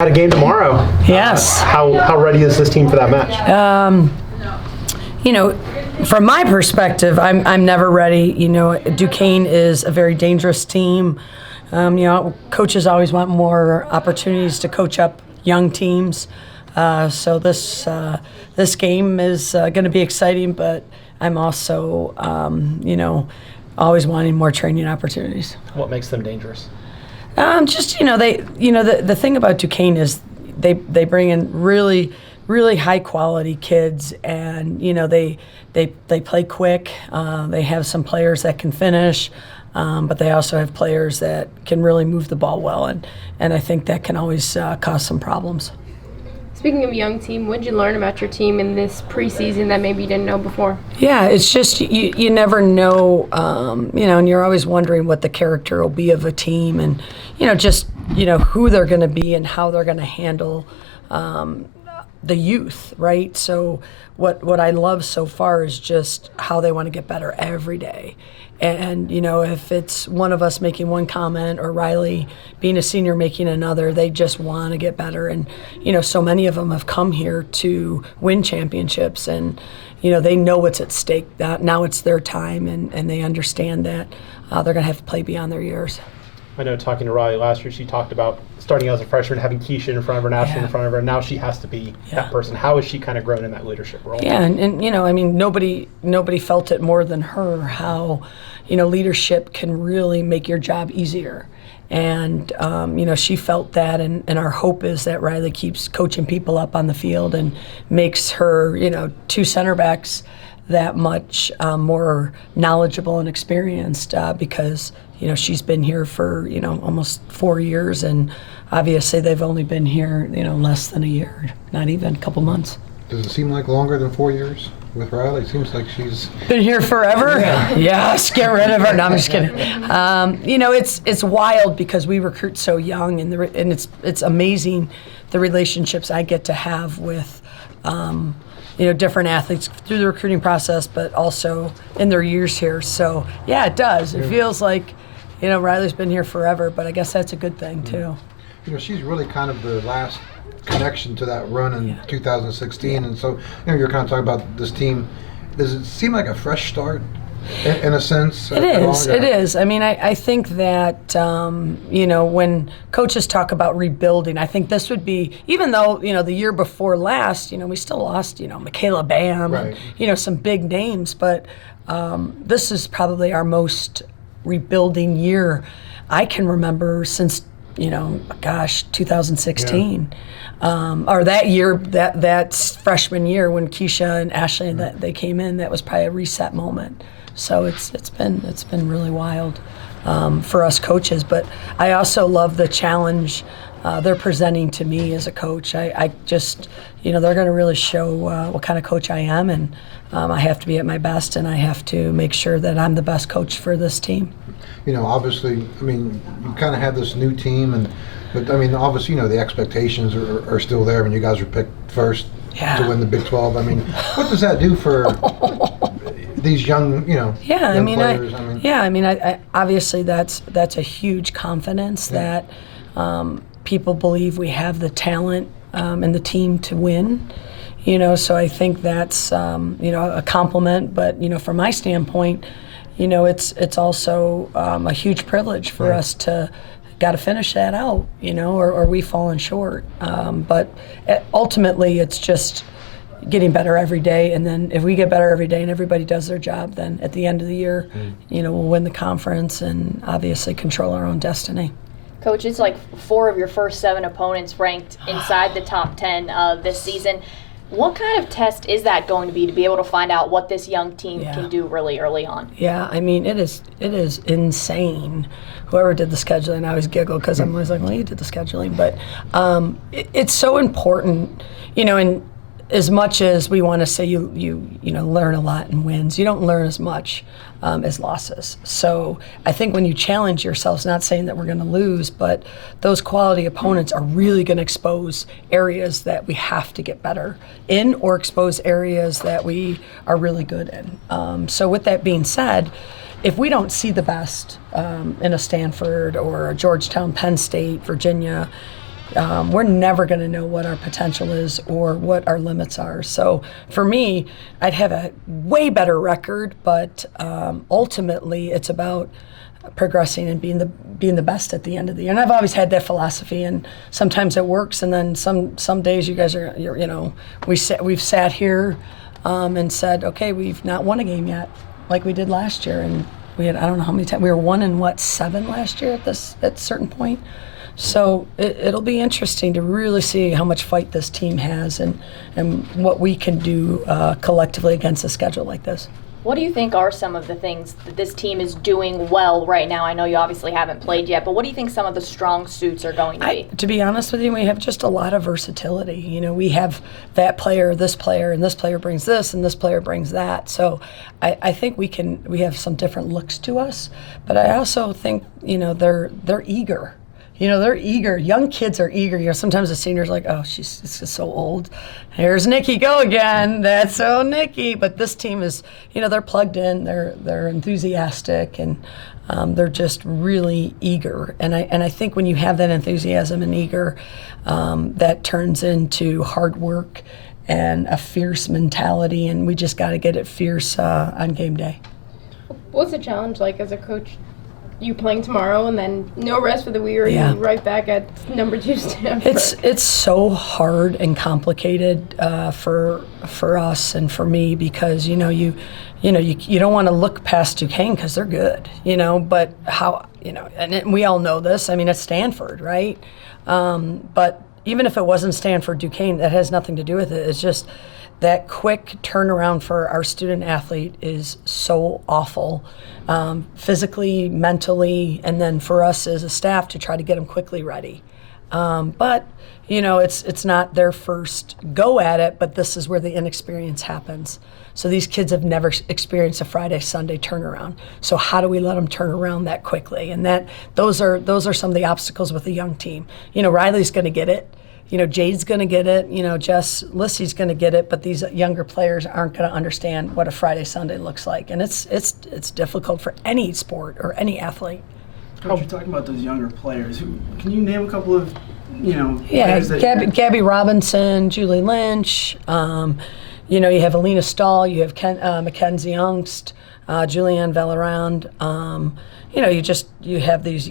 At a game tomorrow. Yes. How ready is this team for that match? From my perspective, I'm never ready. Duquesne is a very dangerous team. Coaches always want more opportunities to coach up young teams. So this game is going to be exciting, but I'm also, always wanting more training opportunities. What makes them dangerous? The thing about Duquesne is they bring in really high quality kids, and they play quick. They have some players that can finish, but they also have players that can really move the ball well, and I think that can always cause some problems. Speaking of young team, what did you learn about your team in this preseason that maybe you didn't know before? Yeah, it's just you never know, and you're always wondering what the character will be of a team, and who they're going to be and how they're going to handle the youth, right? So what I love so far is just how they want to get better every day. And, if it's one of us making one comment or Riley being a senior making another, they just want to get better. And, so many of them have come here to win championships, and, they know what's at stake. Now it's their time, and they understand that they're going to have to play beyond their years. I know talking to Riley last year, she talked about starting as a freshman, having Keisha in front of her, Ashley in front of her, and now she has to be that person. How has she kind of grown in that leadership role? Yeah, and nobody felt it more than her, how, leadership can really make your job easier. And, she felt that, and our hope is that Riley keeps coaching people up on the field and makes her, two center backs that much more knowledgeable and experienced because, she's been here for, almost 4 years, and obviously they've only been here, less than a year, not even a couple months. Does it seem like longer than 4 years with Riley? It seems like she's been here forever. Yeah. Yes, get rid of her. No, I'm just kidding. It's wild because we recruit so young, and it's amazing the relationships I get to have with different athletes through the recruiting process, but also in their years here. So yeah, it does. It feels like Riley's been here forever, but I guess that's a good thing too. She's really kind of the last connection to that run in 2016, and so you're kind of talking about this team. Does it seem like a fresh start in a sense? It is. It is. I mean, I think that when coaches talk about rebuilding, I think this would be, even though the year before last, we still lost Michaela Bam, right, and some big names, but this is probably our most rebuilding year I can remember since 2016. Or that year, that freshman year when Keisha and Ashley they came in, that was probably a reset moment. So it's been really wild for us coaches. But I also love the challenge they're presenting to me as a coach. I just they're going to really show what kind of coach I am, and I have to be at my best, and I have to make sure that I'm the best coach for this team. Obviously, you kind of have this new team, but obviously, the expectations are still there when you guys were picked first to win the Big 12. What does that do for these young, young players? I obviously that's a huge confidence that people believe we have the talent and the team to win. So I think that's a compliment. But from my standpoint, it's also a huge privilege for us to got to finish that out, or we've fallen short. But ultimately, it's just getting better every day. And then if we get better every day and everybody does their job, then at the end of the year, we'll win the conference and obviously control our own destiny. Coach, it's like 4 of your first 7 opponents ranked inside the top 10 this season. What kind of test is that going to be able to find out what this young team can do really early on? Yeah, it is insane. Whoever did the scheduling, I always giggle because I'm always like, well, you did the scheduling. But it's so important, and as much as we want to say you learn a lot in wins, you don't learn as much as losses. So I think when you challenge yourselves, not saying that we're going to lose, but those quality opponents are really going to expose areas that we have to get better in, or expose areas that we are really good in. So with that being said, if we don't see the best in a Stanford or a Georgetown, Penn State, Virginia, we're never going to know what our potential is or what our limits are. So for me, I'd have a way better record, but ultimately it's about progressing and being the best at the end of the year. And I've always had that philosophy, and sometimes it works, and then some days you guys are, we've sat here and said, okay, we've not won a game yet, like we did last year, and we had, I don't know how many times, we were 1-7 last year at a certain point. So it'll be interesting to really see how much fight this team has and what we can do collectively against a schedule like this. What do you think are some of the things that this team is doing well right now? I know you obviously haven't played yet, but what do you think some of the strong suits are going to be? To be honest with you, we have just a lot of versatility. We have that player, and this player brings this, and this player brings that. So I think we have some different looks to us, but I also think, they're eager. They're eager. Young kids are eager. Sometimes the seniors are like, oh, she's just so old. Here's Nikki, go again. That's so Nikki. But this team is, they're plugged in. They're enthusiastic, and they're just really eager. And I think when you have that enthusiasm and eager, that turns into hard work and a fierce mentality. And we just got to get it fierce on game day. What's the challenge like as a coach? You playing tomorrow and then no rest for the weary, Yeah. right back at number 2 Stanford. It's so hard and complicated for us and for me because you don't want to look past Duquesne because they're good, but how and we all know this. I mean, it's Stanford, right? But even if it wasn't Stanford, Duquesne, that has nothing to do with it. It's just that quick turnaround for our student athlete is so awful, physically, mentally, and then for us as a staff to try to get them quickly ready. But it's not their first go at it, but this is where the inexperience happens. So these kids have never experienced a Friday, Sunday turnaround. So how do we let them turn around that quickly? And those are some of the obstacles with a young team. Riley's going to get it. Jade's going to get it. Jess Lissy's going to get it. But these younger players aren't going to understand what a Friday, Sunday looks like. And it's difficult for any sport or any athlete. Coach, you're talking about those younger players. Can you name a couple of, Yeah, players that Gabby Robinson, Julie Lynch. You have Alina Stahl. You have Mackenzie Youngst, Julianne Vallerand. You have these.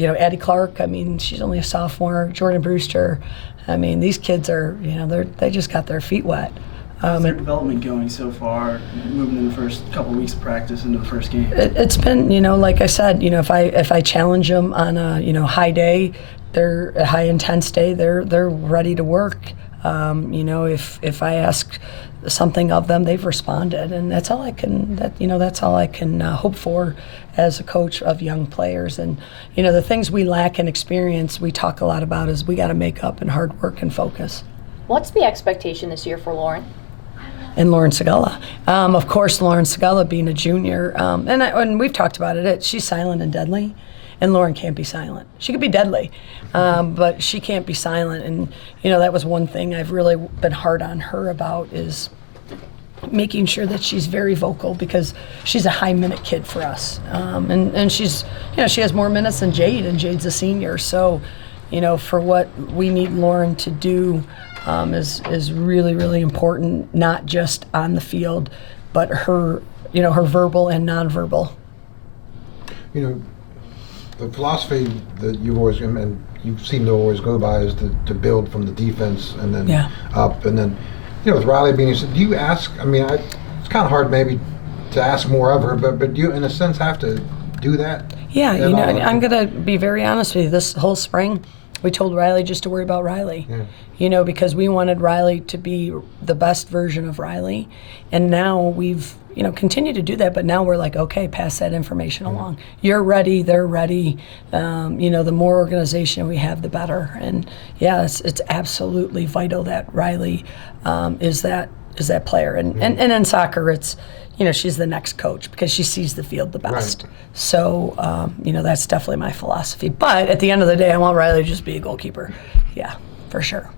Addie Clark, she's only a sophomore. Jordan Brewster. These kids are, they just got their feet wet. how's their development going so far, moving in the first couple of weeks of practice into the first game? It's been, like I said, if I challenge them on a, high day, they're a high intense day, they're ready to work. If I ask something of them, they've responded, and that's all I can hope for as a coach of young players. And the things we lack in experience, we talk a lot about, is we got to make up in hard work and focus. What's the expectation this year for Lauren? And Lauren Segala. Of course, Lauren Segala being a junior, and we've talked about it, she's silent and deadly, and Lauren can't be silent. She could be deadly, but she can't be silent. And, that was one thing I've really been hard on her about, is making sure that she's very vocal, because she's a high minute kid for us. And she's, she has more minutes than Jade, and Jade's a senior. So, for what we need Lauren to do is really, really important, not just on the field, but her, her verbal and nonverbal. The philosophy that you've always, and you seem to always go by, is to build from the defense and then up. And then, with Riley being, do you ask, it's kind of hard maybe to ask more of her, but do you, in a sense, have to do that? Yeah, I'm going to be very honest with you. This whole spring, we told Riley just to worry about Riley, because we wanted Riley to be the best version of Riley. And now we've, continued to do that, but now we're like, okay, pass that information along. You're ready, they're ready. The more organization we have, the better. And it's absolutely vital that Riley is that player. And in soccer, it's, she's the next coach, because she sees the field the best. Right. So, that's definitely my philosophy. But at the end of the day, I want Riley to just be a goalkeeper. Yeah, for sure.